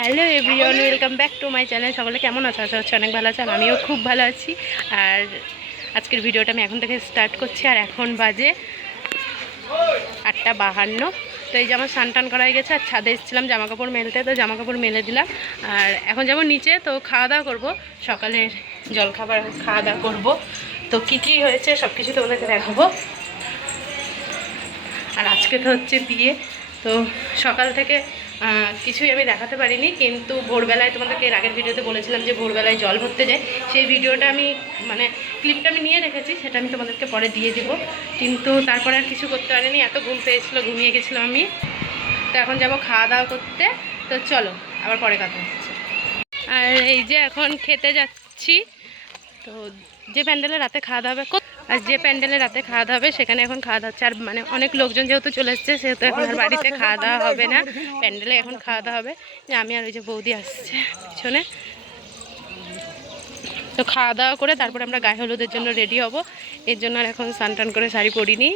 Hello everyone, welcome back to my channel. সকলে কেমন আছো? আশা হচ্ছে অনেক ভালো আছে, আর আমিও খুব ভালো আছি। আর আজকের ভিডিওটা আমি এখন থেকে স্টার্ট করছি। আর এখন বাজে 8:52। তো এই যে আমার স্নান টান করা হয়ে গেছে, আর ছাদে এসেছিলাম জামা কাপড় মেলতে, তো জামা কাপড় মেলে দিলাম। আর এখন যাবো নিচে, তো খাওয়া দাওয়া করবো, সকালের জলখাবার খাওয়া দাওয়া করবো। তো কী কী হয়েছে সব কিছু তোমাদেরকে দেখাবো। আর আজকে তো হচ্ছে বিয়ে, তো সকাল থেকে কিছুই আমি দেখাতে পারিনি, কিন্তু ভোরবেলায় তোমাদেরকে এর আগের ভিডিওতে বলেছিলাম যে ভোরবেলায় জল ভরতে যায়, সেই ভিডিওটা আমি ক্লিপটা আমি নিয়ে রেখেছি, সেটা আমি তোমাদেরকে পরে দিয়ে দেবো। কিন্তু তারপরে আর কিছু করতে পারিনি, এত ঘুম পেয়েছিলো, ঘুমিয়ে গেছিলাম আমি। তো এখন যাব খাওয়া দাওয়া করতে, তো চলো আবার পরে কথা হচ্ছে। আর এই যে এখন খেতে যাচ্ছি, তো যে প্যান্ডেলে রাতে খাওয়া দাওয়া হবে, আর যে প্যান্ডেলে রাতে খাওয়া দাওয়া হবে সেখানে এখন খাওয়া দাওয়া হচ্ছে। আর অনেক লোকজন যেহেতু চলে এসছে, সেহেতু এখন আর বাড়িতে খাওয়া দাওয়া হবে না, প্যান্ডেলে এখন খাওয়া দাওয়া হবে। যে আমি আর ওই যে বৌদি আসছে পিছনে, তো খাওয়া দাওয়া করে তারপরে আমরা গায়ে হলুদের জন্য রেডি হব। এর জন্য আর এখন স্নান টান করে শাড়ি পরিনি,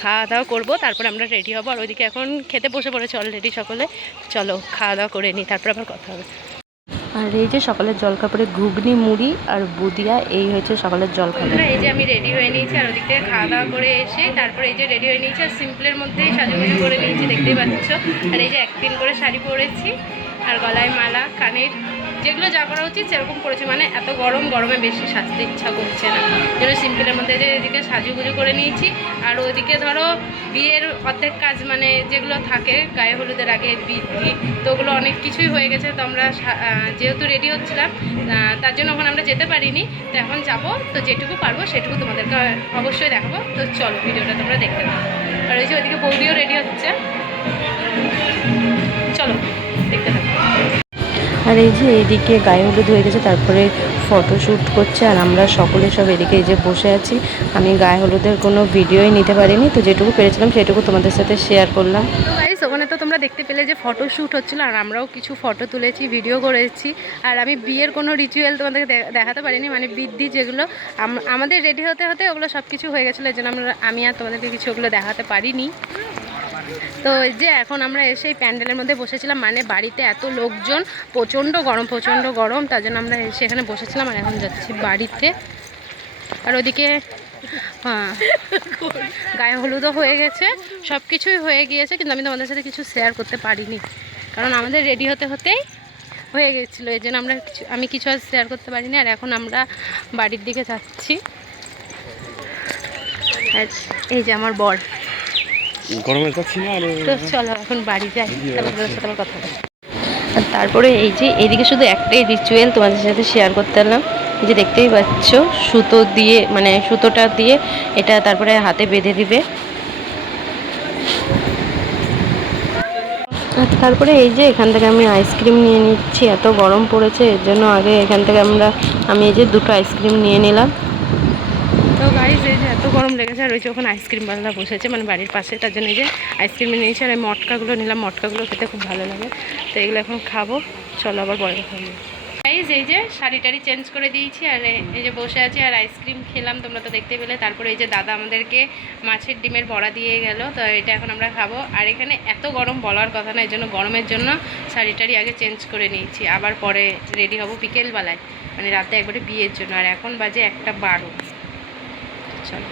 খাওয়া দাওয়া করবো, তারপরে আমরা রেডি হবো। আর ওইদিকে এখন খেতে বসে পড়েছে অলরেডি সকলে। চলো খাওয়া দাওয়া করে নিই, তারপর আবার কথা হবে। আর এই যে সকালের জলখাবারে ঘুগনি, মুড়ি আর বুদিয়া, এই হয়েছে সকালের জলখাবার। এই যে আমি রেডি হয়ে নিয়েছি, আর ওদিক থেকে খাওয়া দাওয়া করে এসে তারপরে এই যে রেডি হয়ে নিয়েছি, আর সিম্পলের মধ্যেই সাজুগুজু করে নিয়েছি, দেখতেই পাচ্ছ। আর এই যে এক পিন করে শাড়ি পরেছি, আর গলায় মালা, কানের, যেগুলো যা করা উচিত সেরকম পড়েছে। এত গরমে বেশি সাজতে ইচ্ছা করছে না, যেন সিম্পলের মধ্যে যে এদিকে সাজুগুজু করে নিয়েছি। আর ওইদিকে ধরো বিয়ের অর্ধেক কাজ, যেগুলো থাকে গায়ে হলুদের আগে বিধি, তো ওগুলো অনেক কিছুই হয়ে গেছে। তো আমরা যেহেতু রেডি হচ্ছিলাম, তার জন্য ওখানে আমরা যেতে পারিনি। তো এখন যাবো, তো যেটুকু পারবো সেটুকু তোমাদেরকে অবশ্যই দেখাবো। তো চলো ভিডিওটা তোমরা দেখতে পাবো। আর ওই যে ওইদিকে বৌদিও রেডি হচ্ছে, চলো দেখতে থাকো। আর এই যে এইদিকে গায়ে হলুদ হয়ে গেছে, তারপরে ফটোশ্যুট করছে, আর আমরা সকলে সব এদিকে এই যে বসে আছি। আমি গায়ে হলুদের কোনো ভিডিওই নিতে পারিনি, তো যেটুকু পেরেছিলাম সেটুকু তোমাদের সাথে শেয়ার করলাম। তো গাইস, ওখানে তো তোমরা দেখতে পেলে যে ফটোশ্যুট হচ্ছিলো, আর আমরাও কিছু ফটো তুলেছি, ভিডিও করেছি। আর আমি বিয়ের কোনো রিচুয়াল তোমাদেরকে দেখাতে পারিনি, বিধি যেগুলো আমাদের রেডি হতে হতে ওগুলো সব কিছু হয়ে গেছিলো, এই জন্য আমি আর তোমাদেরকে কিছু ওগুলো দেখাতে পারিনি। তো এই যে এখন আমরা এসে প্যান্ডেলের মধ্যে বসেছিলাম, বাড়িতে এত লোকজন, প্রচণ্ড গরম, তার জন্য আমরা এসে এখানে বসেছিলাম। আর এখন যাচ্ছি বাড়িতে। আর ওদিকে গায়ে হলুদও হয়ে গেছে, সব কিছুই হয়ে গিয়েছে, কিন্তু আমি তোমাদের সাথে কিছু শেয়ার করতে পারিনি, কারণ আমাদের রেডি হতে হতেই হয়ে গেছিলো, এই জন্য আমি কিছু আর শেয়ার করতে পারিনি। আর এখন আমরা বাড়ির দিকে যাচ্ছি। আর এই যে আমার বর, তো চলো এখন বাড়ি যাই, তারপর সাথে আমার কথা বলি। আর তারপরে এই যে এইদিকে শুধু একটাই রিচুয়াল তোমাদের সাথে শেয়ার করতে এলাম। এই যে দেখতেই পাচ্ছ, সুতো দিয়ে সুতোটা দিয়ে এটা তারপরে হাতে বেঁধে দিবে। আর তারপরে এই যে এখান থেকে আমি আইসক্রিম নিয়ে নিচ্ছি, এত গরম পড়েছে, এর জন্য আগে এখান থেকে আমি এই যে 2টো আইসক্রিম নিয়ে নিলাম। তো গাইস, এই যে এত গরম লেগেছে, আর ওই যে ওখানে আইসক্রিম বাংলা বসেছে বাড়ির পাশে, তার জন্য এই যে আইসক্রিম নিয়েছি। আর এই মটকাগুলো নিলাম, মটকাগুলো খেতে খুব ভালো লাগে, তো এগুলো এখন খাবো। চলো আবার পরে কথা বলি। গাইস, এই যে শাড়ি টাড়ি চেঞ্জ করে দিয়েছি, আর এই যে বসে আছি, আর আইসক্রিম খেলাম, তোমরা তো দেখতে পেলে। তারপরে এই যে দাদা আমাদেরকে মাছের ডিমের বড়া দিয়ে গেল, তো এটা এখন আমরা খাবো। আর এখানে এত গরম বলার কথা না, এই জন্য গরমের জন্য শাড়ি টাড়ি আগে চেঞ্জ করে নিয়েছি, আবার পরে রেডি হবো বিকেলবেলায়, রাতে একবারে বিয়ের জন্য। আর এখন বাজে 1:12। চলো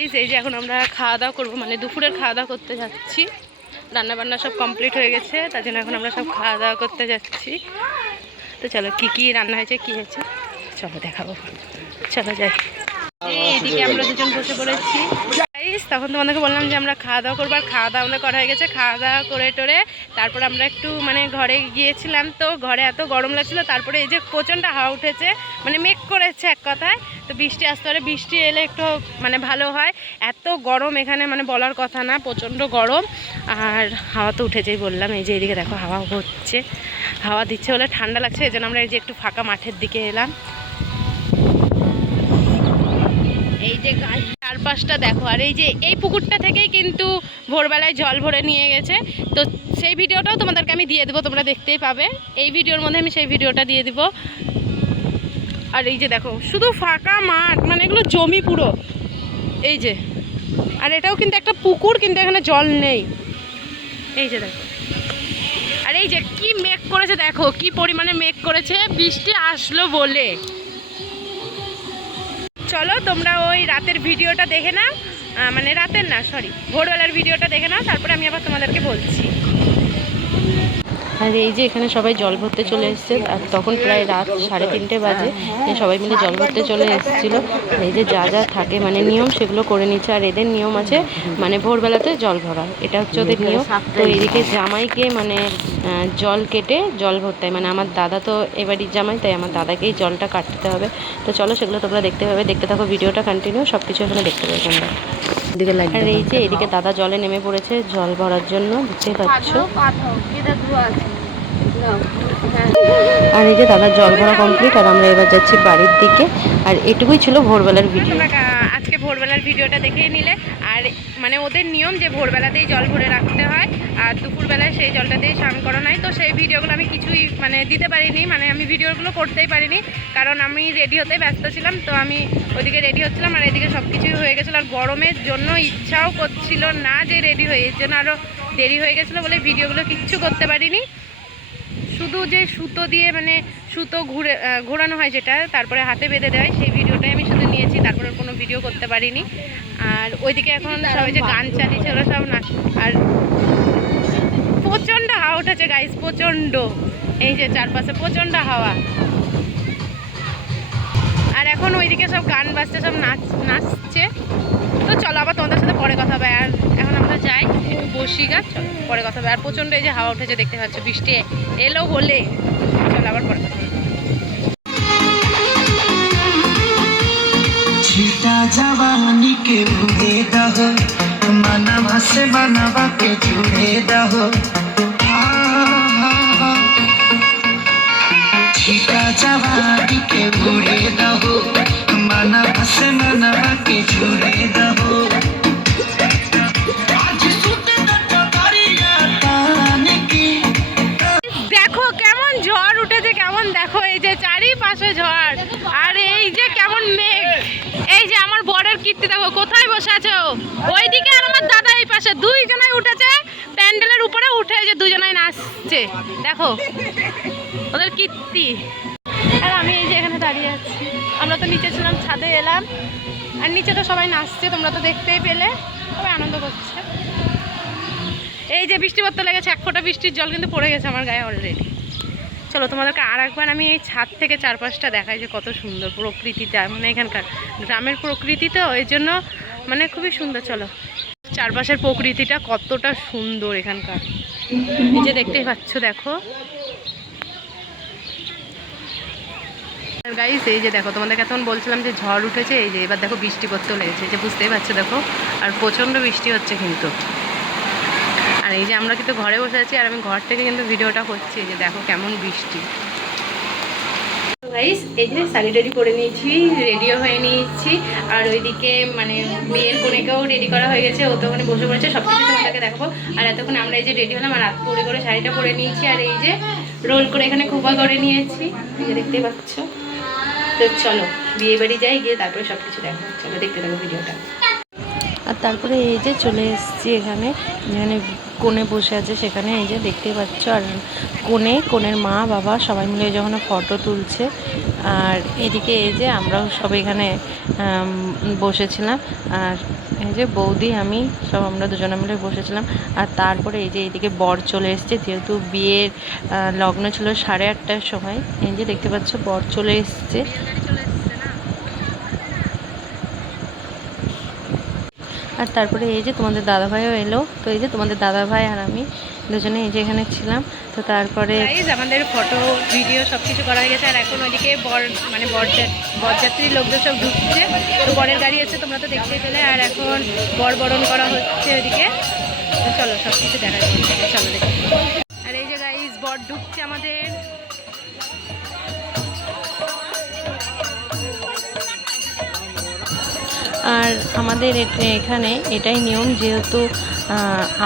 এই যে এখন আমরা খাওয়া দাওয়া করবো, দুপুরের খাওয়া দাওয়া করতে যাচ্ছি। রান্নাবান্না সব কমপ্লিট হয়ে গেছে, তার জন্য এখন আমরা সব খাওয়া দাওয়া করতে যাচ্ছি। তো চলো কি রান্না হয়েছে, কি হয়েছে চলো দেখাবো, চলো যাই। এইদিকে আমরা দুজন বসে পড়েছি। তখন তোমাদেরকে বললাম যে আমরা খাওয়া দাওয়া করবো, আর খাওয়া দাওয়া আমাদের করা হয়ে গেছে। খাওয়া দাওয়া করে টোরে তারপর আমরা একটু ঘরে গিয়েছিলাম, তো ঘরে এত গরম লাগছিলো। তারপরে এই যে প্রচণ্ড হাওয়া উঠেছে, মেঘ করেছে এক কথায়, তো বৃষ্টি আসতে পারে, বৃষ্টি এলে একটু ভালো হয়। এত গরম এখানে বলার কথা না, প্রচণ্ড গরম। আর হাওয়া তো উঠেছেই বললাম, এই যে এইদিকে দেখো হাওয়া হচ্ছে, হাওয়া দিচ্ছে বলে ঠান্ডা লাগছে, এই জন্য আমরা এই যে একটু ফাঁকা মাঠের দিকে এলাম। এই যে চারপাশটা দেখো, আর এই যে এই পুকুরটা থেকেই কিন্তু ভোরবেলায় জল ভরে নিয়ে গেছে, তো সেই ভিডিওটাও তোমাদেরকে আমি দিয়ে দেবো, তোমরা দেখতেই পাবে এই ভিডিওর মধ্যে, আমি সেই ভিডিওটা দিয়ে দিব। আর এই যে দেখো শুধু ফাঁকা মাঠ, এগুলো জমি পুরো, এই যে। আর এটাও কিন্তু একটা পুকুর, কিন্তু এখানে জল নেই, এই যে দেখো। আর এই যে কি মেঘ করেছে, দেখো কি পরিমাণে মেঘ করেছে, বৃষ্টি আসলো বলে। চলো তোমরা ওই রাতের ভিডিওটা দেখে নাও, মানে রাতের না সরি ভোরবেলার ভিডিওটা দেখে নাও, তারপরে আমি আবার তোমাদেরকে বলছি। আর এই যে এখানে সবাই জল ভরতে চলে এসছে, আর তখন প্রায় রাত 3:30 বাজে, সবাই মিলে জল ভরতে চলে এসেছিলো। এই যে যা যা থাকে মানে নিয়ম সেগুলো করে নিচ্ছে। আর এদের নিয়ম আছে মানে ভোরবেলাতে জল ভরা, এটা হচ্ছে ওদের নিয়ম। তো এদিকে জামাইকে মানে জল কেটে জল ভরতে হয়, মানে আমার দাদা তো এবারই জামাই, তাই আমার দাদাকেই জলটা কাটতে হবে। তো চলো সেগুলো তোমরা দেখতে পাবে, দেখতে থাকো ভিডিওটা কন্টিনিউ, সব কিছু এখানে দেখতে পাবে তোমরা। আর এই যে এদিকে দাদা জলে নেমে পড়েছে জল ভরার জন্য, দেখতে পাচ্ছ। আর এই যে দাদার জল ভরা কমপ্লিট, আর আমরা এবার যাচ্ছি বাড়ির দিকে। আর এটুকুই ছিল ভোরবেলার ভিডিও। আজকে ভোরবেলার ভিডিওটা দেখে নিলে, আর মানে ওদের নিয়ম যে ভোরবেলাতেই জল ভরে রাখতে হয়, আর দুপুরবেলায় সেই জলটাতেই স্নান করা হয়। তো সেই ভিডিওগুলো আমি কিছুই মানে দিতে পারিনি, মানে আমি ভিডিওগুলো করতেই পারিনি, কারণ আমি রেডি হতে ব্যস্ত ছিলাম। তো আমি ওদিকে রেডি হচ্ছিলাম, আর এদিকে সব কিছুই হয়ে গেছিলো। আর গরমের জন্য ইচ্ছাও করছিল না যে রেডি হয়ে, এর জন্য আরও দেরি হয়ে গেছিলো বলে ভিডিওগুলো কিচ্ছু করতে পারিনি। শুধু যে সুতো দিয়ে মানে সুতো ঘোরানো হয় যেটা, তারপরে হাতে বেঁধে দেয়, সেই ভিডিওটাই আমি শুধু নিয়েছি, তারপরে কোনো ভিডিও করতে পারিনি। আর ওইদিকে এখন সবাই যে গান চালিয়েছে ওরা সব নাচ। আর প্রচণ্ড হাওয়া উঠেছে গাইস, প্রচণ্ড, এই যে চারপাশে প্রচণ্ড হাওয়া। আর এখন ওইদিকে সব গান বাজছে, সব নাচছে। তো চলো আবার তোমাদের সাথে পরে কথা হবে। আর এখন আমরা যাই একটু বসি গা, চলো পরে কথা হবে। আর প্রচণ্ড এই যে হাওয়া উঠেছে দেখতে পাচ্ছ, বৃষ্টি এলো বলে। চলো আবার পরে কথা হবে। ছিটা জওয়ানি কে উড়ে দাও, মানবা সে বানাবা কে জুড়ে দাও, ছিটা জওয়ানি কে উড়ে দাও, মানবা সে মানবা কে জুড়ে দাও। দেখো কেমন ঝড় উঠেছে, কেমন দেখো এই যে চারিপাশে ঝড়, আর এই যে কেমন মেঘ। এই যে আমার বরের কীর্তি দেখো কোথায় বসে আছো, ওইদিকে, আর আমার দাদা এই পাশে, দুইজনাই উঠেছে প্যান্ডেলের উপরে উঠে, যে দুজনাই নাচছে দেখো ওদের কীর্তি। আর আমি এই যে এখানে দাঁড়িয়ে আছি, আমরা তো নিচে ছিলাম, ছাদে এলাম, আর নিচে তো সবাই নাচছে, তোমরা তো দেখতেই পেলে, সবাই আনন্দ করছে। এই যে বৃষ্টি পড়তে লেগেছে, এক ফোঁটা বৃষ্টির জল কিন্তু পড়ে গেছে আমার গায়ে অলরেডি। চলো তোমাদেরকে আর একবার আমি এই ছাদ থেকে চারপাশটা দেখাই যে কত সুন্দর প্রকৃতিটা, মানে এখানকার গ্রামের প্রকৃতি তো এই জন্য মানে খুবই সুন্দর। চলো চারপাশের প্রকৃতিটা কতটা সুন্দর এখানকার, এই যে দেখতেই পাচ্ছ দেখো গাইস। এই যে দেখো তোমাদেরকে তখন বলছিলাম যে ঝড় উঠেছে, এই যে এবার দেখো বৃষ্টি পড়তেও লেগেছে, এই যে বুঝতেই পারছো দেখো, আর প্রচণ্ড বৃষ্টি হচ্ছে কিন্তু। আর এই যে আমরা কিন্তু ঘরে বসে আছি, আর আমি ঘর থেকে কিন্তু ভিডিওটা করছি, এই যে দেখো কেমন বৃষ্টি। গাইস এই যে শাড়ি টাড়ি পরে নিয়েছি, রেডিও হয়ে নিয়েছি, আর ওইদিকে মানে বিয়ের কনেকেও রেডি করা হয়ে গেছে, ও তো ওখানে বসে পড়েছে, সব কিছু তোমাদেরকে দেখাবো। আর এতক্ষণ আমরা এই যে রেডি হলাম, আর রাত করে শাড়িটা পরে নিয়েছি, আর এই যে রোল করে এখানে খোপা করে নিয়েছি, এই যে দেখতেই পাচ্ছ। তো চলো বিয়ে বাড়ি যাই, গিয়ে তারপরে সব কিছু দেখো, চলো দেখতে থাকো ভিডিওটা। আর তারপরে এই যে চলে এসেছি এখানে, যেখানে কোণে বসে আছে সেখানে, এই যে দেখতেই পাচ্ছ। আর কোণের মা বাবা সবাই মিলে যখন ফটো তুলছে, আর এদিকে এই যে আমরাও সব এখানে বসেছিলাম, আর এই যে বৌদি আমি সব আমরা দুজনে মিলে বসেছিলাম। আর তারপরে এই যে এইদিকে বর চলে এসছে, যেহেতু বিয়ের লগ্ন ছিল 8:30টার সময়, এই যে দেখতে পাচ্ছ বর চলে এসছে। আর তারপরে এই যে তোমাদের দাদাভাইও এলো, তো এই যে তোমাদের দাদাভাই আর আমি দুজনে এই যে এখানে ছিলাম। তো তারপরে আমাদের ফটো ভিডিও সব কিছু করা হয়ে গেছে, আর এখন ওইদিকে মানে বরযাত্রীর লোকজন সব ঢুকছে, তো বরের গাড়ি এসে তোমরা তো দেখতেই পেলে, আর এখন বরণ করা হচ্ছে ওইদিকে। তো চলো সব কিছু দেখা যাচ্ছে, চলো দেখি। আর এই যে গাইস বর ঢুকছে আমাদের। আর আমাদের এখানে এটাই নিয়ম, যেহেতু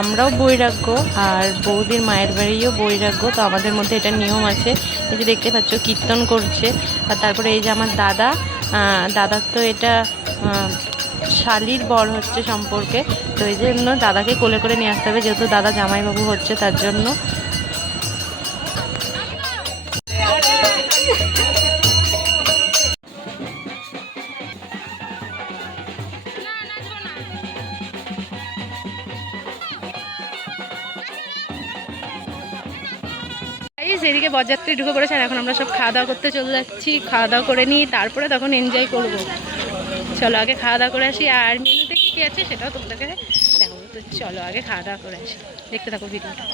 আমরাও বৈরাগ্য আর বৌদির মায়ের বাড়িও বৈরাগ্য, তো আমাদের মধ্যে এটা নিয়ম আছে। এই যে দেখতে পাচ্ছ কীর্তন করছে। আর তারপরে এই যে আমার দাদার তো এটা শালির বর হচ্ছে সম্পর্কে, তো এই জন্য দাদাকে কোলে করে নিয়ে আসতে হবে, যেহেতু দাদা জামাইবাবু হচ্ছে তার জন্য। গাইস এদিকে বরযাত্রী ঢুকে পড়েছে আর এখন আমরা সব খাওয়া দাওয়া করতে চলে যাচ্ছি। খাওয়া দাওয়া করে নিই, তারপরে তখন এনজয় করবো। চলো আগে খাওয়া দাওয়া করে আসি, আর মেনুতে কী কী আছে সেটাও তোমাদেরকে দেখাবো। তো চলো আগে খাওয়া দাওয়া করে আসি, দেখতে থাকো ভিডিওটা।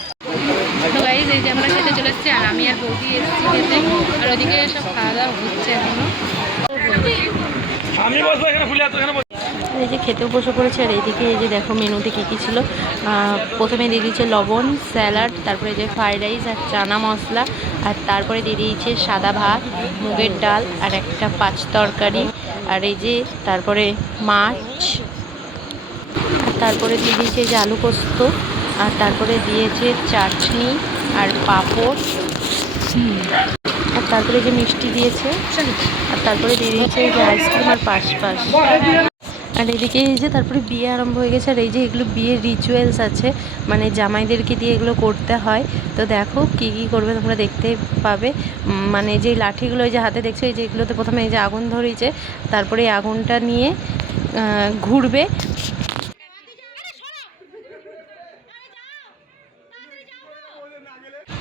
তো গাইস এই যে আমরা খেতে চলে এসেছি, আর আমি আর বৌদি এসেছি খেতে, আর ওদিকে সব খাওয়া দাওয়া হচ্ছে এখনো। এই যে খেতেও বসে পড়েছে, আর এইদিকে এই যে দেখো মেনুতে কী কী ছিল। প্রথমে দিয়ে দিয়েছে লবণ, স্যালাড, তারপরে যে ফ্রাইড রাইস আর চানা মশলা, আর তারপরে দিয়ে দিয়েছে সাদা ভাত, মুগের ডাল, আর একটা পাঁচ তরকারি, আর এই যে তারপরে মাছ, আর তারপরে দিয়ে দিয়েছে যে আলু পোস্ত, আর তারপরে দিয়েছে চাটনি আর পাঁপড়, আর তারপরে যে মিষ্টি দিয়েছে, আর তারপরে দিয়ে দিয়েছে যে আইসক্রিম আর পাশ। আর এদিকে এই যে তারপরে বিয়ে আরম্ভ হয়ে গেছে, আর এই যে এগুলো বিয়ের রিচুয়ালস আছে, মানে জামাইদেরকে দিয়ে এগুলো করতে হয়। তো দেখো কি কি করবে তোমরা দেখতে পাবে। মানে যে লাঠিগুলো এই যে হাতে দেখছো, এই যে এগুলোতে প্রথমে এই যে আগুন ধরেছে, তারপরে এই আগুনটা নিয়ে ঘুরবে।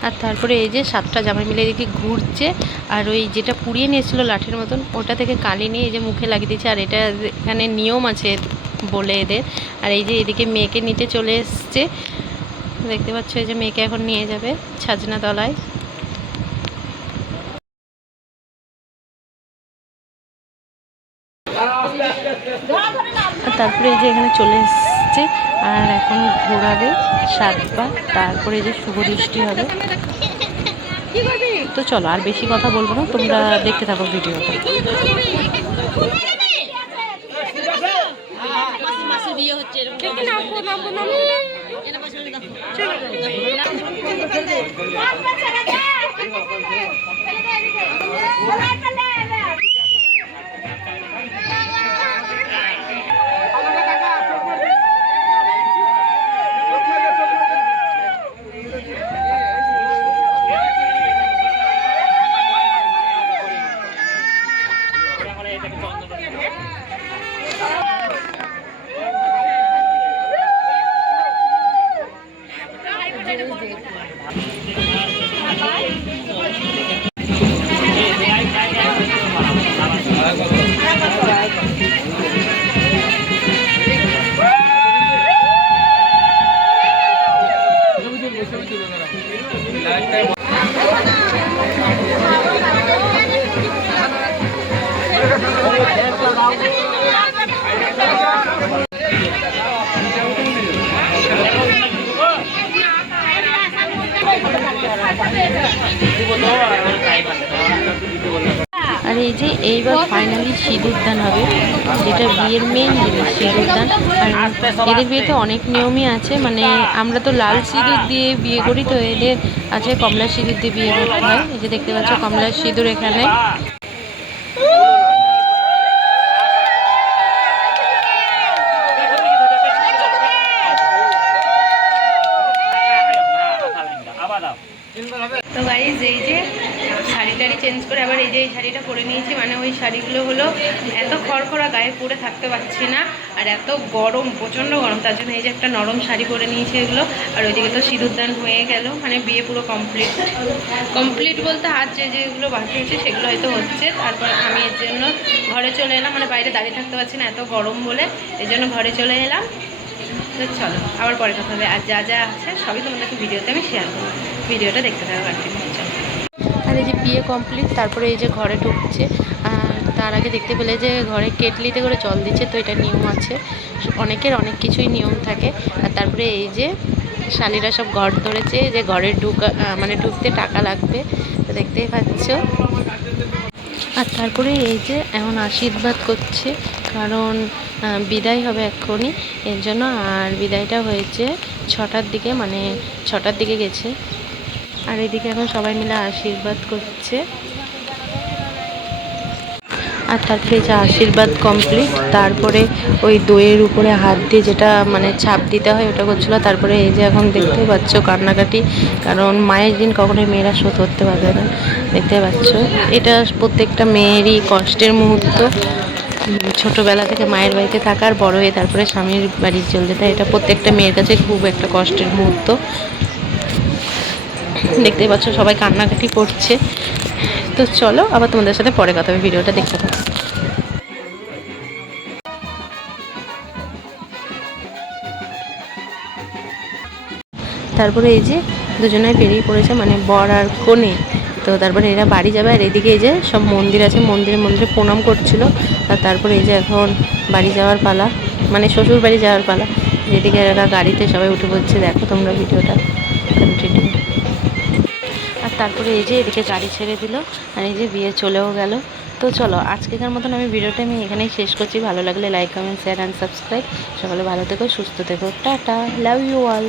আর তারপরে এই যে 7টা জামাই মিলে এদিকে ঘুরছে, আর ওই যেটা পুড়িয়ে নিয়েছিল লাঠির মতন, ওটা থেকে কালি নিয়ে এই যে মুখে লাগিয়ে দিচ্ছে। আর এটা এখানে নিয়ম আছে বলে এদের। আর এই যে এদিকে মেয়েকে নিতে চলে এসছে, দেখতে পাচ্ছ এই যে মেয়েকে এখন নিয়ে যাবে ছাজনা তলায়। আর তারপরে এই যে এখানে চলে এসছে, আর এখন ঘোরাবে 7বার, তারপরে যে শুভ দৃষ্টি হবে। তো চলো আর বেশি কথা বলবো না, তোমরা দেখতে থাকো ভিডিওটা। আর এই যে এইবার ফাইনালি সিঁদুরদান হবে, যেটা বিয়ের মেন জিনিস সিঁদুরদান। আর এদের বিয়েতে অনেক নিয়মই আছে, মানে আমরা তো লাল সিঁদুর দিয়ে বিয়ে করি, তো এদের আছে কমলা সিঁদুর দিয়ে বিয়ে করতে হয়। এই যে দেখতে পাচ্ছ কমলার সিঁদুর এখানে। তো গাইজ এই যে শাড়ি টাড়ি চেঞ্জ করে আবার এই যে এই শাড়িটা পরে নিয়েছি, মানে ওই শাড়িগুলো হলো এত খড়খড়া গায়ে পরে থাকতে পারছি না, আর এত গরম, প্রচণ্ড গরম, তার জন্য এই যে একটা নরম শাড়ি পরে নিয়েছি এগুলো। আর ওইদিকে তো সিঁদুরদান হয়ে গেল, মানে বিয়ে পুরো কমপ্লিট বলতে হাত যেগুলো বাকি হচ্ছে সেগুলো হয়তো হচ্ছে। তারপর আমি এর জন্য ঘরে চলে এলাম, মানে বাইরে দাঁড়িয়ে থাকতে পারছি না এত গরম বলে, এর জন্য ঘরে চলে এলাম। তো চলো আবার পরে কথা হবে, আর যা যা আছে সবই তোমাদেরকে ভিডিওতে আমি শেয়ার করবো, ভিডিওটা দেখতে থাকো কন্টিনিউ। চলো। আর এই যে বিয়ে কমপ্লিট, তারপরে এই যে ঘরে ঢুকছে, আর তার আগে দেখতে পেলে যে ঘরে কেটলিতে করে জল দিচ্ছে, তো এটা নিয়ম আছে, অনেকের অনেক কিছুই নিয়ম থাকে। আর তারপরে এই যে শালিরা সব ঘর ধরেছে, যে ঘরে মানে ঢুকতে টাকা লাগবে, তো দেখতেই পাচ্ছ। আর তারপরে এই যে এখন আশীর্বাদ করছে, কারণ বিদায় হবে এক্ষুনি, এর জন্য। আর বিদায়টা হয়েছে 6টার দিকে, মানে 6টার দিকে গেছে। আর এদিকে এখন সবাই মিলে আশীর্বাদ করছে। আর তারপরে যে আশীর্বাদ কমপ্লিট, তারপরে ওই দইয়ের উপরে হাত দিয়ে যেটা মানে ছাপ দিতে হয় ওটা করছিলো। তারপরে এই যে এখন দেখতে পাচ্ছ কান্নাকাটি, কারণ মায়ের দিন কখনোই মেয়েরা শোধ করতে পারবে না, দেখতে পাচ্ছ। এটা প্রত্যেকটা মেয়েরই কষ্টের মুহূর্ত, ছোটোবেলা থেকে মায়ের বাড়িতে থাকার, বড় হয়ে তারপরে স্বামীর বাড়ির চলতে, এটা প্রত্যেকটা মেয়ের কাছে খুব একটা কষ্টের মুহূর্ত। দেখতেই পাচ্ছ সবাই কান্নাকাটি করছে। তো চলো আবার তোমাদের সাথে পরে কথা হবে, ভিডিওটা দেখতে থাকো। তারপরে এই যে দুজনাই বেরিয়ে পড়েছে, মানে বর আর কনে। তো তারপরে এরা বাড়ি যাবে, আর এদিকে এই যে সব মন্দির আছে, মন্দিরে মন্দিরে প্রণাম করছিল। আর তারপরে এই যে এখন বাড়ি যাওয়ার পালা, মানে শ্বশুর বাড়ি যাওয়ার পালা। যেদিকে এরা গাড়িতে সবাই উঠে পড়ছে, দেখো তোমরা ভিডিওটা কন্টিনিউ। আর তারপরে এই যে এদিকে গাড়ি ছেড়ে দিল, আর এই যে বিয়ে চলেও গেল। তো চলো আজকেকার মতন ভিডিওটা আমি এখানেই শেষ করছি। ভালো লাগলে like, comment, share and subscribe. সকলে ভালো থেকো, সুস্থ থেকো, টাটা, লাভ ইউ অল।